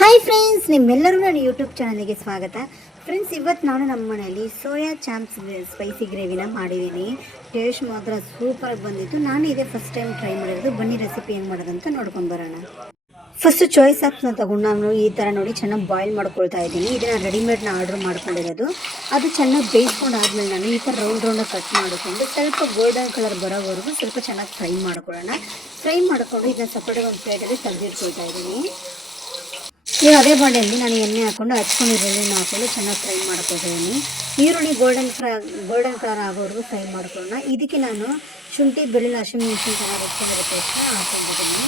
Hi friends, ನಿಮ್ಮೆಲ್ಲರಿಗೂ ನನ್ನ YouTube ಚಾನಲ್ಗೆ ಸ್ವಾಗತ. ಫ್ರೆಂಡ್ಸ್, ಇವತ್ತು ನಾನು ನಮ್ಮ ಮನೆಯಲ್ಲಿ ಸೋಯಾ ಚಾಂಪ್ಸ್ ಸ್ಪೈಸಿ ಗ್ರೇವಿನ ಮಾಡಿದ್ದೀನಿ. ಟೇಸ್ಟ್ ಮಾತ್ರ ಸೂಪರಾಗಿ ಬಂದಿತ್ತು. ನಾನು ಇದೇ ಫಸ್ಟ್ ಟೈಮ್ ಟ್ರೈ ಮಾಡಿರೋದು. ಬನ್ನಿ ರೆಸಿಪಿ ಹೆಂಗೆ ಮಾಡೋದಂತ ನೋಡ್ಕೊಂಡು ಬರೋಣ. ಫಸ್ಟು ಚಾಯ್ ಸಾಸ್ನ ತೊಗೊಂಡು ನಾನು ಈ ಥರ ನೋಡಿ ಚೆನ್ನಾಗಿ ಬಾಯ್ಲ್ ಮಾಡ್ಕೊಳ್ತಾ ಇದ್ದೀನಿ. ಇದನ್ನು ರೆಡಿಮೇಡ್ನ ಆರ್ಡ್ರ್ ಮಾಡ್ಕೊಂಡಿರೋದು. ಅದು ಚೆನ್ನಾಗಿ ಬೇಯಿಸ್ಕೊಂಡಾದ್ಮೇಲೆ ನಾನು ಈ ಥರ ರೌಂಡಾಗಿ ಕಟ್ ಮಾಡಿಕೊಂಡು ಸ್ವಲ್ಪ ಗೋಲ್ಡನ್ ಕಲರ್ ಬರೋವರೆಗೂ ಸ್ವಲ್ಪ ಚೆನ್ನಾಗಿ ಫ್ರೈ ಮಾಡ್ಕೊಳ್ಳೋಣ. ಫ್ರೈ ಮಾಡಿಕೊಂಡು ಇದನ್ನು ಸಪ್ರೇಟಾಗಿ ಒಂದು ಪ್ಲೇಟಲ್ಲಿ ತೆಗೆದಿಟ್ಕೊಳ್ತಾ ಇದ್ದೀನಿ. ಈಗ ಅದೇ ಬಾಣಲೆಯಲ್ಲಿ ನಾನು ಎಣ್ಣೆ ಹಾಕ್ಕೊಂಡು ಹಚ್ಕೊಂಡಿರೋದನ್ನು ಹಾಕ್ಕೊಂಡು ಚೆನ್ನಾಗಿ ಫ್ರೈ ಮಾಡ್ಕೊಳ್ತಿದ್ದೀನಿ. ಈರುಳ್ಳಿ ಗೋಲ್ಡನ್ ಕಲರ್ ಆಗೋವರೆಗೂ ಫ್ರೈ ಮಾಡ್ಕೊಳ್ಳೋಣ. ಇದಕ್ಕೆ ನಾನು ಶುಂಠಿ, ಬೆಳ್ಳುಳ್ಳಿ, ಹಸಿಮೆಣಸಿನಕಾಯಿ ರುಚಿಯಾದ ಪೇಸ್ಟ್ನ ಹಾಕ್ಕೊಂಡಿದ್ದೀನಿ.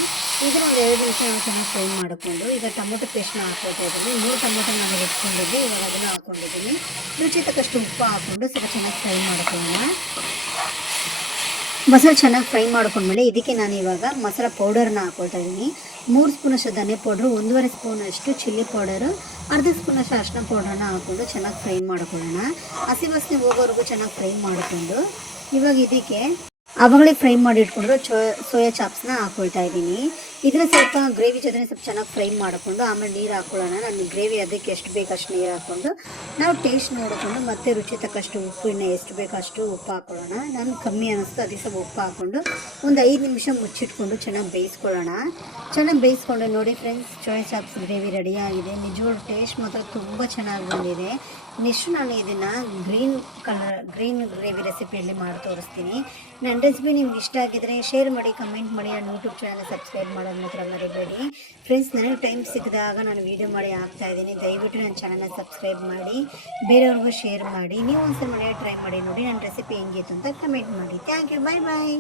ಇದನ್ನು ಒಂದು 2 ನಿಮಿಷ ನಾವು ಚೆನ್ನಾಗಿ ಫ್ರೈ ಮಾಡಿಕೊಂಡು ಈಗ ಟೊಮೊಟೊ ಪೇಸ್ಟ್ನ ಹಾಕ್ಕೊಳ್ತಾ ಇದ್ದೀನಿ. 3 ಟೊಮೊಟೊ ನಾನು ಹೆಚ್ಕೊಂಡಿದ್ದೆ, ಇವಾಗ ಅದನ್ನು ಹಾಕ್ಕೊಂಡಿದ್ದೀನಿ. ರುಚಿ ತಕ್ಕಷ್ಟು ಉಪ್ಪು ಹಾಕ್ಕೊಂಡು ಸ್ವಲ್ಪ ಚೆನ್ನಾಗಿ ಫ್ರೈ ಮಾಡ್ಕೊಳ್ಳೋಣ. ಮಸಾಲೆ ಚೆನ್ನಾಗಿ ಫ್ರೈ ಮಾಡ್ಕೊಂಡ್ಮೇಲೆ ಇದಕ್ಕೆ ನಾನು ಇವಾಗ ಮಸಾಲ ಪೌಡರ್ನ ಹಾಕ್ಕೊಳ್ತಾ ಇದ್ದೀನಿ. 3 ಸ್ಪೂನಷ್ಟು ಧನಿಯಾ ಪೌಡ್ರು, 1.5 ಸ್ಪೂನಷ್ಟು ಚಿಲ್ಲಿ ಪೌಡರು, ಅರ್ಧ ಸ್ಪೂನಷ್ಟು ಅರಿಶಿನ ಪೌಡ್ರನ್ನ ಹಾಕ್ಕೊಂಡು ಚೆನ್ನಾಗಿ ಫ್ರೈ ಮಾಡ್ಕೊಳ್ಳೋಣ. ಹಸಿ ವಾಸನೆ ಹೋಗೋವರೆಗೂ ಚೆನ್ನಾಗಿ ಫ್ರೈ ಮಾಡಿಕೊಂಡು ಇವಾಗ ಇದಕ್ಕೆ ಆವಾಗಲೇ ಫ್ರೈ ಮಾಡಿ ಇಟ್ಕೊಂಡಿರೋ ಸೋಯಾ ಚಾಪ್ಸ್ನ ಹಾಕ್ಕೊಳ್ತಾ ಇದ್ದೀನಿ. ಇದನ್ನು ಸ್ವಲ್ಪ ಗ್ರೇವಿ ಜೊತೆ ಸ್ವಲ್ಪ ಚೆನ್ನಾಗಿ ಫ್ರೈ ಮಾಡಿಕೊಂಡು ಆಮೇಲೆ ನೀರು ಹಾಕ್ಕೊಳ್ಳೋಣ. ನಾನು ಗ್ರೇವಿ ಅದಕ್ಕೆ ಎಷ್ಟು ಬೇಕು ಅಷ್ಟು ನೀರು ಹಾಕ್ಕೊಂಡು ನಾವು ಟೇಸ್ಟ್ ನೋಡಿಕೊಂಡು ಮತ್ತೆ ರುಚಿ ತಕ್ಕಷ್ಟು ಉಪ್ಪು, ಇನ್ನು ಎಷ್ಟು ಬೇಕು ಅಷ್ಟು ಉಪ್ಪು ಹಾಕ್ಕೊಳ್ಳೋಣ. ನಾನು ಕಮ್ಮಿ ಅನ್ನಿಸ್ತು, ಅದಕ್ಕೆ ಸ್ವಲ್ಪ ಉಪ್ಪು ಹಾಕ್ಕೊಂಡು ಒಂದು 5 ನಿಮಿಷ ಮುಚ್ಚಿಟ್ಕೊಂಡು ಚೆನ್ನಾಗಿ ಬೇಯಿಸ್ಕೊಳ್ಳೋಣ. ಚೆನ್ನಾಗಿ ಬೇಯಿಸ್ಕೊಂಡು ನೋಡಿ ಫ್ರೆಂಡ್ಸ್, ಸೋಯಾ ಚಾಪ್ಸ್ ಗ್ರೇವಿ ರೆಡಿಯಾಗಿದೆ. ನಿಜವಾಗ್ಲೂ ಟೇಸ್ಟ್ ಮಾತ್ರ ತುಂಬ ಚೆನ್ನಾಗಿ ಬಂದಿದೆ. ನೆಕ್ಸ್ಟ್ ನಾನು ಇದನ್ನು ಗ್ರೀನ್ ಗ್ರೇವಿ ರೆಸಿಪಿಯಲ್ಲಿ ಮಾಡಿ ತೋರಿಸ್ತೀನಿ. ನನ್ನ ರೆಸಿಪಿ ನಿಮ್ಗೆ ಇಷ್ಟ ಆಗಿದ್ರೆ ಶೇರ್ ಮಾಡಿ, ಕಮೆಂಟ್ ಮಾಡಿ, ನನ್ನ ಯೂಟ್ಯೂಬ್ ಚಾನಲ್ ಸಬ್ಸ್ಕ್ರೈಬ್ ಮಾಡೋದು ಮಾತ್ರ ಮರಿಬೇಡಿ. ಫ್ರೆಂಡ್ಸ್, ನನಗೆ ಟೈಮ್ ಸಿಕ್ಕಿದಾಗ ನಾನು ವೀಡಿಯೋ ಮಾಡಿ ಹಾಕ್ತಾಯಿದ್ದೀನಿ. ದಯವಿಟ್ಟು ನನ್ನ ಚಾನಲ್ನ ಸಬ್ಸ್ಕ್ರೈಬ್ ಮಾಡಿ, ಬೇರೆಯವ್ರಿಗೂ ಶೇರ್ ಮಾಡಿ. ನೀವು ಒಂದ್ಸಲ ಮನೆಯಲ್ಲಿ ಟ್ರೈ ಮಾಡಿ ನೋಡಿ ನನ್ನ ರೆಸಿಪಿ ಹೆಂಗಿತ್ತು ಅಂತ ಕಮೆಂಟ್ ಮಾಡಿ. Thank you, bye bye.